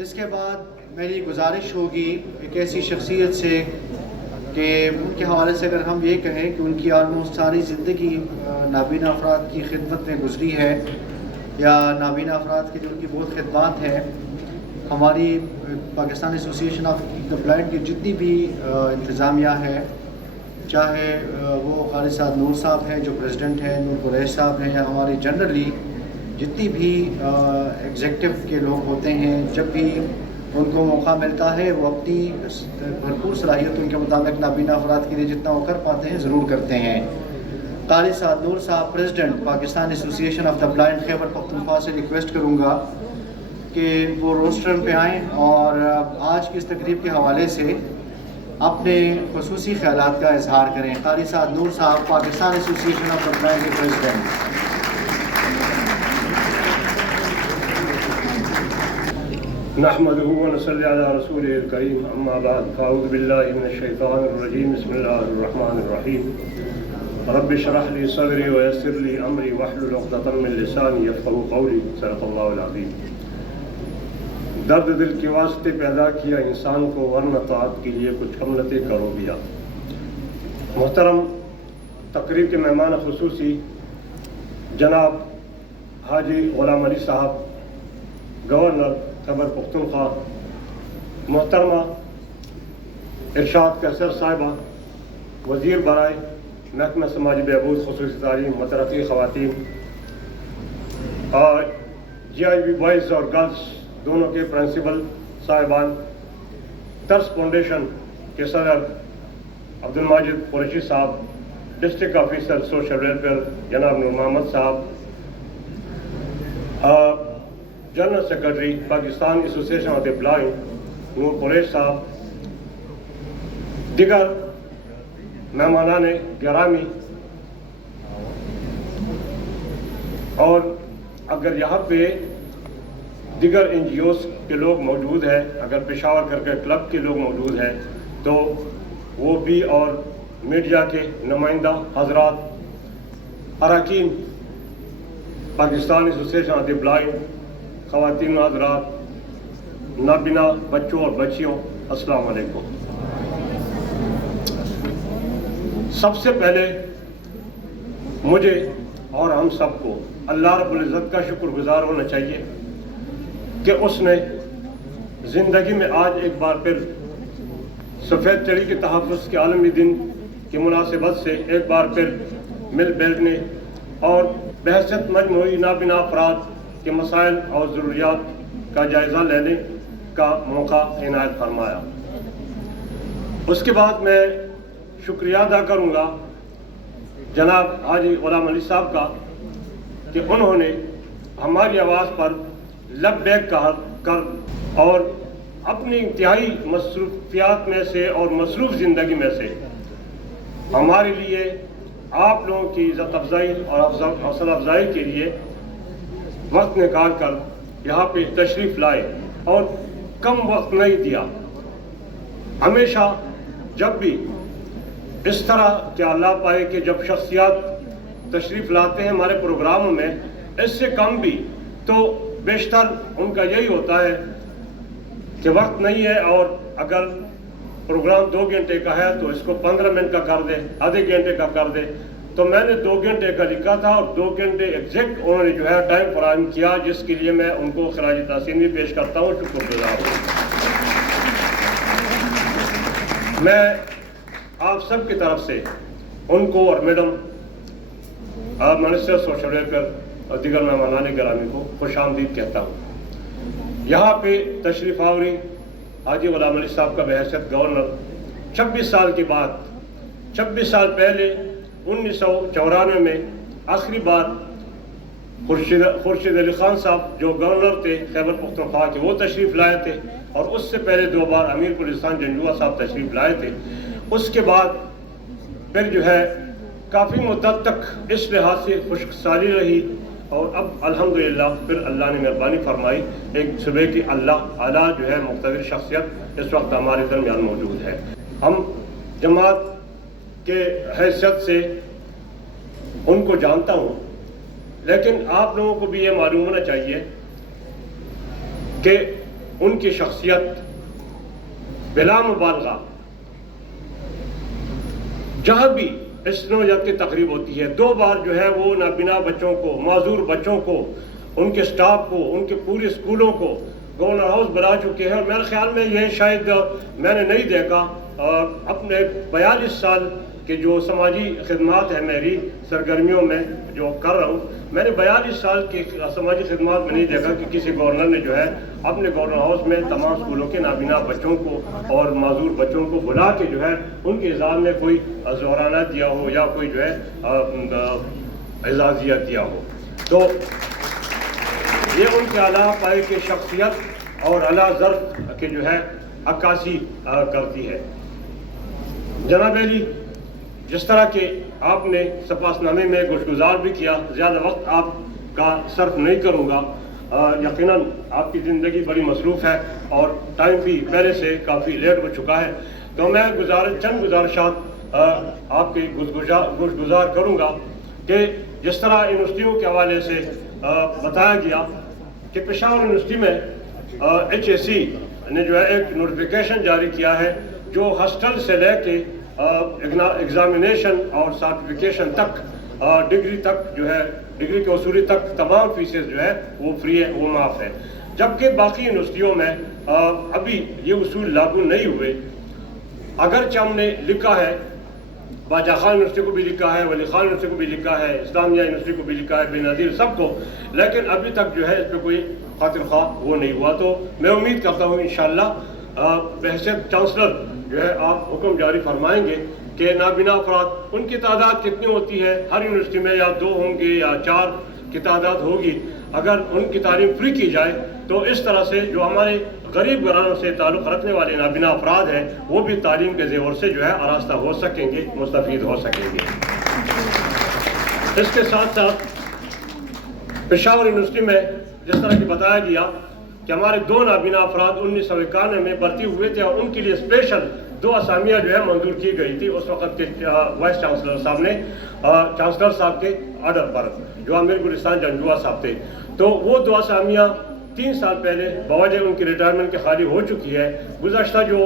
اس کے بعد میری گزارش ہوگی ایک ایسی شخصیت سے کہ ان کے حوالے سے اگر ہم یہ کہیں کہ ان کی آلموسٹ ساری زندگی نابینا افراد کی خدمت میں گزری ہے، یا نابینا افراد کی جو ان کی بہت خدمات ہیں، ہماری پاکستان ایسوسی ایشن آف دا بلائنڈ کی جتنی بھی انتظامیہ ہے، چاہے وہ خالد سعد نور صاحب ہیں جو پریزیڈنٹ ہیں، نور قریش صاحب ہیں، یا ہماری جنرلی جتنی بھی ایگزیکٹو کے لوگ ہوتے ہیں، جب بھی ان کو موقع ملتا ہے وہ اپنی بھرپور صلاحیتوں کے مطابق نابینا افراد کے لیے جتنا وہ کر پاتے ہیں ضرور کرتے ہیں۔ خالد سعد نور صاحب پریزیڈنٹ پاکستان ایسوسی ایشن of the blind Khyber Pakhtunkhwa سے ریکویسٹ کروں گا کہ وہ روسٹرن پہ آئیں اور آج کی اس تقریب کے حوالے سے اپنے خصوصی خیالات کا اظہار کریں۔ خالد سعد نور صاحب پاکستان ایسوسی ایشن آف دا بلائنڈ کے پریزیڈنٹ۔ نحمده ونصلي على رسوله الكريم، اما بعد، فاعوذ بالله من الشيطان الرجيم، بسم الله الرحمن الرحيم، رب اشرح لي صدري ويسر لي امري واحلل عقدة من لساني يفقهوا قولي، صدق الله العظيم۔ درد دل کے واسطے پیدا کیا انسان کو، ورنہ طاعت کے لیے کچھ کم نہ کرو بیا۔ محترم تقریب کے مہمان خصوصی جناب حاجی غلام علی صاحب گورنر خیبر پختونخوا، محترمہ ارشاد قیصر صاحبہ وزیر برائے محکمہ سماجی بہبود خصوصی تعلیم مترقی خواتین، اور جی آئی بی بوائز اور گرلز دونوں کے پرنسپل صاحبان، ترس فاؤنڈیشن کے صدر عبد الماجد قریشی صاحب، ڈسٹرکٹ آفیسر سوشل ویلفیئر جناب نور محمد صاحب، جنرل سیکرٹری پاکستان ایسوسی ایشن آف دا بلائنڈ نور قریش صاحب، دیگر مہمانان گرامی، اور اگر یہاں پہ دیگر این جی اوز کے لوگ موجود ہیں، اگر پشاور کرکٹ کلب کے لوگ موجود ہیں تو وہ بھی، اور میڈیا کے نمائندہ حضرات، اراکین پاکستان ایسوسی ایشن آف دا بلائنڈ، خواتین حضرات، نابینا بچوں اور بچیوں، السلام علیکم۔ سب سے پہلے مجھے اور ہم سب کو اللہ رب العزت کا شکر گزار ہونا چاہیے کہ اس نے زندگی میں آج ایک بار پھر سفید چڑی کے تحفظ کے عالمی دن کی مناسبت سے ایک بار پھر مل بیٹھنے اور بحثیت مجموعی نابینا افراد کے مسائل اور ضروریات کا جائزہ لینے کا موقع عنایت فرمایا۔ اس کے بعد میں شکریہ ادا کروں گا جناب حاجی غلام علی صاحب کا کہ انہوں نے ہماری آواز پر لبیک کر اور اپنی انتہائی مصروفیات میں سے اور مصروف زندگی میں سے ہمارے لیے آپ لوگوں کی عزت افزائی اور حوصلہ افزائی کے لیے وقت نکال کر یہاں پہ تشریف لائے، اور کم وقت نہیں دیا۔ ہمیشہ جب بھی اس طرح کہ اللہ پائے کہ جب شخصیات تشریف لاتے ہیں ہمارے پروگراموں میں، اس سے کم بھی تو بیشتر ان کا یہی ہوتا ہے کہ وقت نہیں ہے، اور اگر پروگرام 2 گھنٹے کا ہے تو اس کو 15 منٹ کا کر دے، آدھے گھنٹے کا کر دے۔ تو میں نے 2 گھنٹے کا لکھا تھا، اور 2 گھنٹے ایگزیکٹ انہوں نے جو ہے ٹائم فراہم کیا، جس کے لیے میں ان کو خراج تحسین بھی پیش کرتا ہوں، شکر گزار ہوں۔ میں آپ سب کی طرف سے ان کو اور میڈم منسٹر سوشل ویلفیئر اور دیگر مہمانان گرامی کو خوش آمدید کہتا ہوں۔ یہاں پہ تشریف آوری حاجی غلام علی صاحب کا بحیثیت گورنر 26 سال کے بعد، 26 سال پہلے 1994 میں آخری بار خورشید علی خان صاحب جو گورنر تھے خیبر پختونخوا کے، وہ تشریف لائے تھے، اور اس سے پہلے 2 بار امیر پولیسان جنجوعہ صاحب تشریف لائے تھے۔ اس کے بعد پھر جو ہے کافی مدت تک اس لحاظ سے خشک سالی رہی، اور اب الحمدللہ پھر اللہ نے مہربانی فرمائی، ایک صبح کی اللہ اعلیٰ جو ہے مقتدر شخصیت اس وقت ہمارے درمیان موجود ہے۔ ہم جماعت کے حیثیت سے ان کو جانتا ہوں، لیکن آپ لوگوں کو بھی یہ معلوم ہونا چاہیے کہ ان کی شخصیت بلا مبالغہ جہاں بھی اس نوجوان کی تقریب ہوتی ہے 2 بار جو ہے وہ نابینا بچوں کو، معذور بچوں کو، ان کے سٹاف کو، ان کے پورے اسکولوں کو گورنر ہاؤس بنا چکے ہیں. اور میرے خیال میں یہ شاید میں نے نہیں دیکھا اپنے 42 سال کے جو سماجی خدمات ہیں میری سرگرمیوں میں جو کر رہا ہوں، میں نے 42 سال کی سماجی خدمات میں نہیں دیکھا کہ کسی گورنر نے جو ہے اپنے گورنر ہاؤس میں تمام اسکولوں کے نابینا بچوں کو اور معذور بچوں کو بلا کے جو ہے ان کے اعزاز میں کوئی زہرانہ دیا ہو یا کوئی جو ہے اعزازیہ دیا ہو. تو یہ ان کے اعلیٰ پائے کی شخصیت اور اعلیٰ ظرف کے جو ہے عکاسی کرتی ہے. جناب علی، جس طرح کہ آپ نے سپاس نامے میں گوشگزار بھی کیا، زیادہ وقت آپ کا صرف نہیں کروں گا. یقیناً آپ کی زندگی بڑی مصروف ہے اور ٹائم بھی پہلے سے کافی لیٹ ہو چکا ہے، تو میں چند گزارشات آپ کی گوشگزار کروں گا کہ جس طرح یونیورسٹیوں کے حوالے سے بتایا گیا کہ پشاور یونیورسٹی میں HSC نے جو ہے ایک نوٹیفیکیشن جاری کیا ہے جو ہاسٹل سے لے کے ایگزامینیشن اور سرٹیفکیشن تک، ڈگری تک جو ہے، ڈگری کے وصولی تک تمام فیسز جو ہے وہ فری ہے، وہ معاف ہے. جبکہ باقی یونیورسٹیوں میں ابھی یہ اصول لاگو نہیں ہوئے. اگرچہ ہم نے لکھا ہے، باجا خان یونیورسٹی کو بھی لکھا ہے، ولی خان یونیورسٹی کو بھی لکھا ہے، اسلامیہ یونیورسٹی کو بھی لکھا ہے، بے نظیر سب کو، لیکن ابھی تک جو ہے اس پہ کوئی خاطر خواہ وہ نہیں ہوا. تو میں امید کرتا ہوں انشاءاللہ بحیثیت چانسلر جو ہے آپ حکم جاری فرمائیں گے کہ نابینا افراد ان کی تعداد کتنی ہوتی ہے، ہر یونیورسٹی میں یا 2 ہوں گے یا 4 کی تعداد ہوگی، اگر ان کی تعلیم فری کی جائے تو اس طرح سے جو ہمارے غریب گھرانوں سے تعلق رکھنے والے نابینا افراد ہیں وہ بھی تعلیم کے زیور سے جو ہے آراستہ ہو سکیں گے، مستفید ہو سکیں گے. اس کے ساتھ ساتھ پشاور یونیورسٹی میں جس طرح کہ بتایا گیا کہ ہمارے 2 نابینا افراد 1991 میں بھرتی ہوئے تھے اور ان کے لیے اسپیشل 2 اسامیاں جو ہے منظور کی گئی تھی اس وقت کے وائس چانسلر صاحب نے، چانسلر صاحب کے آرڈر پر، جو امیر گلستان جنجوعہ صاحب تھے. تو وہ 2 اسامیاں 3 سال پہلے بوجہ ان کی ریٹائرمنٹ کے خالی ہو چکی ہے. گزشتہ جو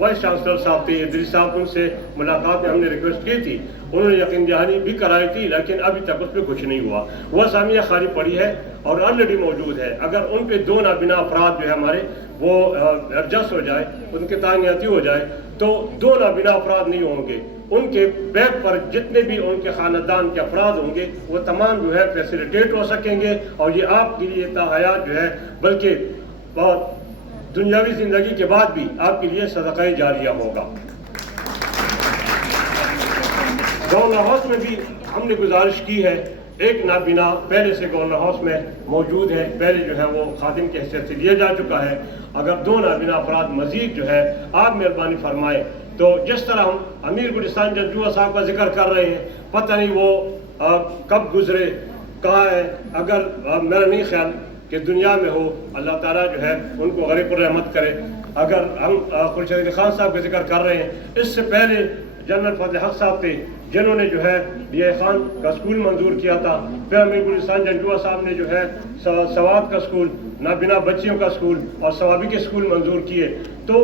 وائس چانسلر صاحب تھے ادریس صاحب، ان سے ملاقات میں ہم نے ریکویسٹ کی تھی، انہوں نے یقین دہانی بھی کرائی تھی، لیکن ابھی تک اس پہ کچھ نہیں ہوا. وہ اسامیاں خالی پڑی ہے اور آلریڈی موجود ہے. اگر ان پہ 2 نابینا افراد جو ہے ہمارے وہ ایڈجسٹ ہو جائے، ان کی تعیناتی ہو جائے، تو 2 نابینا افراد نہیں ہوں گے. ان کے بیک پر جتنے بھی ان کے خاندان کے افراد ہوں گے وہ تمام جو ہے فیسیلیٹیٹ ہو سکیں گے، اور یہ آپ کے لیے تا حیات جو ہے، بلکہ دنیاوی زندگی کے بعد بھی آپ کے لیے صدقہ جاریہ ہوگا. گورنر ہاؤس میں بھی ہم نے گزارش کی ہے، ایک نابینا پہلے سے گورنر ہاؤس میں موجود ہے، پہلے جو ہے وہ خادم کی حیثیت سے لیا جا چکا ہے. اگر 2 نابینا افراد مزید جو ہے آپ مہربانی فرمائیں تو جس طرح ہم امیر گلستان جنجوعہ صاحب کا ذکر کر رہے ہیں، پتہ نہیں وہ کب گزرے، کہاں ہے. اگر میرا نہیں خیال کہ دنیا میں ہو، اللہ تعالیٰ جو ہے ان کو غریب الرحمت کرے. اگر ہم خورشید علی خان صاحب کا ذکر کر رہے ہیں، اس سے پہلے جنرل فضل حق صاحب تھے جنہوں نے جو ہے یہ خان کا اسکول منظور کیا تھا. پھر امیر گلستان جنجوعہ صاحب نے جو ہے سواد کا اسکول، نابینا بچیوں کا اسکول اور ثوابی کے اسکول منظور کیے. تو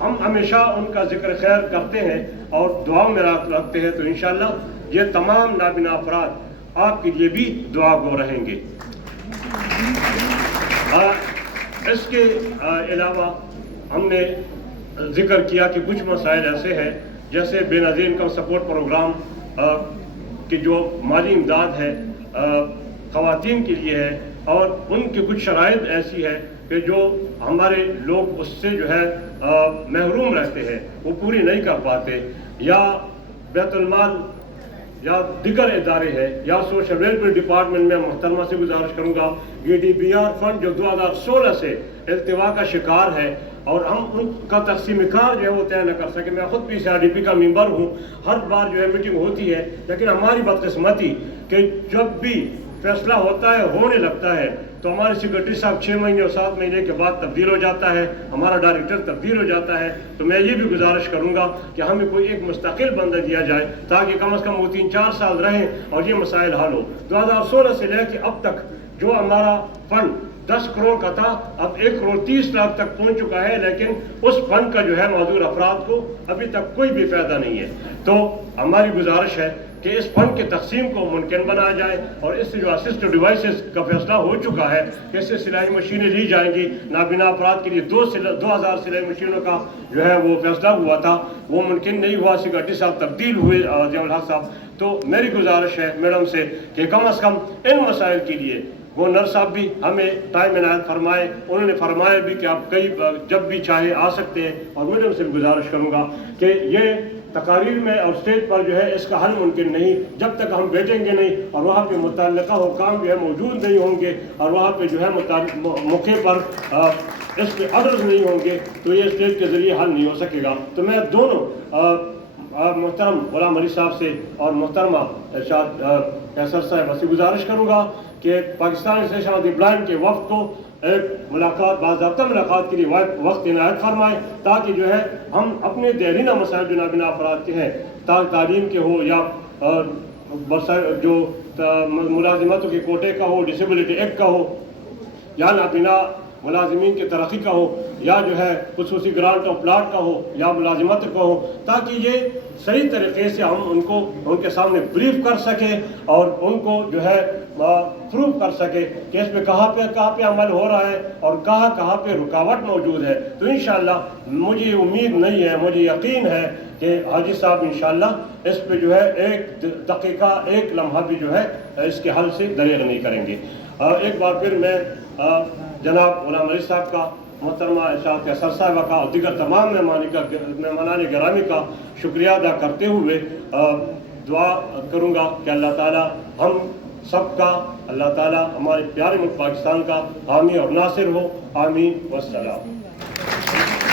ہم ہمیشہ ان کا ذکر خیر کرتے ہیں اور دعاؤں میں رکھتے ہیں. تو انشاءاللہ یہ تمام نابینا افراد آپ کے لیے بھی دعا گو رہیں گے. اس کے علاوہ ہم نے ذکر کیا کہ کچھ مسائل ایسے ہیں جیسے بے نظیر انکم سپورٹ پروگرام کی جو مالی امداد ہے خواتین کے لیے ہے، اور ان کی کچھ شرائط ایسی ہے کہ جو ہمارے لوگ اس سے جو ہے محروم رہتے ہیں، وہ پوری نہیں کر پاتے. یا بیت المال یا دیگر ادارے ہیں یا سوشل ویلفیئر ڈپارٹمنٹ میں محترمہ سے گزارش کروں گا، یہ DBR فنڈ جو 2016 سے التوا کا شکار ہے اور ہم ان کا تقسیم کار جو ہے وہ طے نہ کر سکے. میں خود PCRDP کا ممبر ہوں، ہر بار جو ہے میٹنگ ہوتی ہے، لیکن ہماری بدقسمتی کہ جب بھی فیصلہ ہوتا ہے، ہونے لگتا ہے، تو ہمارے سیکرٹری صاحب 6 مہینے اور 7 مہینے کے بعد تبدیل ہو جاتا ہے، ہمارا ڈائریکٹر تبدیل ہو جاتا ہے. تو میں یہ بھی گزارش کروں گا کہ ہمیں کوئی ایک مستقل بندہ دیا جائے تاکہ کم از کم وہ 3-4 سال رہیں اور یہ مسائل حل ہو. 2016 سے لے کے اب تک جو ہمارا فنڈ 10 کروڑ کا تھا اب 1 کروڑ 30 لاکھ تک پہنچ چکا ہے، لیکن اس فنڈ کا جو ہے معذور افراد کو ابھی تک کوئی بھی فائدہ نہیں ہے۔ تو ہماری گزارش ہے کہ اس فنڈ کی تقسیم کو ممکن بنایا جائے، اور اس سے جو اسسٹو ڈیوائسز کا فیصلہ ہو چکا ہے کہ اس سے سلائی مشینیں لی جائیں گی، نابینا افراد کے لیے 2000 سلائی مشینوں کا جو ہے وہ فیصلہ ہوا تھا، وہ ممکن نہیں ہوا، سیکریٹری صاحب تبدیل ہوئے ضیاء الحق صاحب۔ تو میری گزارش ہے میڈم سے کہ کم از کم ان مسائل کے لیے گورنر صاحب بھی ہمیں ٹائم عنایت فرمائے، انہوں نے فرمایا بھی کہ آپ جب بھی چاہے آ سکتے ہیں، اور میڈم سے بھی گزارش کروں گا کہ یہ تقاریر میں اور اسٹیج پر جو ہے اس کا حل ممکن نہیں جب تک ہم بیٹھیں گے نہیں، اور وہاں پہ متعلقہ حکام جو ہے موجود نہیں ہوں گے، اور وہاں پہ جو ہے موقع پر اس پہ عدل نہیں ہوں گے، تو یہ اسٹیج کے ذریعے حل نہیں ہو سکے گا۔ تو میں دونوں محترم غلام علی صاحب سے اور محترمہ ارشاد قیصر صاحب سے گزارش کروں گا کہ Pakistan association of the blind کے وفد کو ایک ملاقات، باضابطہ ملاقات کے لیے وقت عنایت فرمائے، تاکہ جو ہے ہم اپنے دیرینہ مسائل جو نابینا افراد کے ہیں، تعلیم کے ہو یا جو ملازمتوں کے کوٹے کا ہو، ڈسیبلٹی ایکٹ کا ہو، یا نابینا ملازمین کی ترقی کا ہو، یا جو ہے خصوصی گرانٹ اور پلاٹ کا ہو، یا ملازمت کا ہو، تاکہ یہ صحیح طریقے سے ہم ان کے سامنے بریف کر سکیں اور ان کو جو ہے پروف کر سکے کہ اس میں کہاں پہ عمل ہو رہا ہے اور کہاں پہ رکاوٹ موجود ہے۔ تو انشاءاللہ مجھے امید نہیں ہے، مجھے یقین ہے کہ حاجی صاحب انشاءاللہ اس پہ جو ہے 1 دقیقہ 1 لمحہ بھی جو ہے اس کے حل سے دریغ نہیں کریں گے۔ ایک بار پھر میں جناب غلام علی صاحب کا، محترمہ ارشاد قیصر صاحبہ کا اور دیگر تمام مہمانان گرامی کا شکریہ ادا کرتے ہوئے دعا کروں گا کہ اللہ تعالیٰ ہم سب کا، اللہ تعالیٰ ہمارے پیارے ملک پاکستان کا حامی اور ناصر ہو، آمین والسلام۔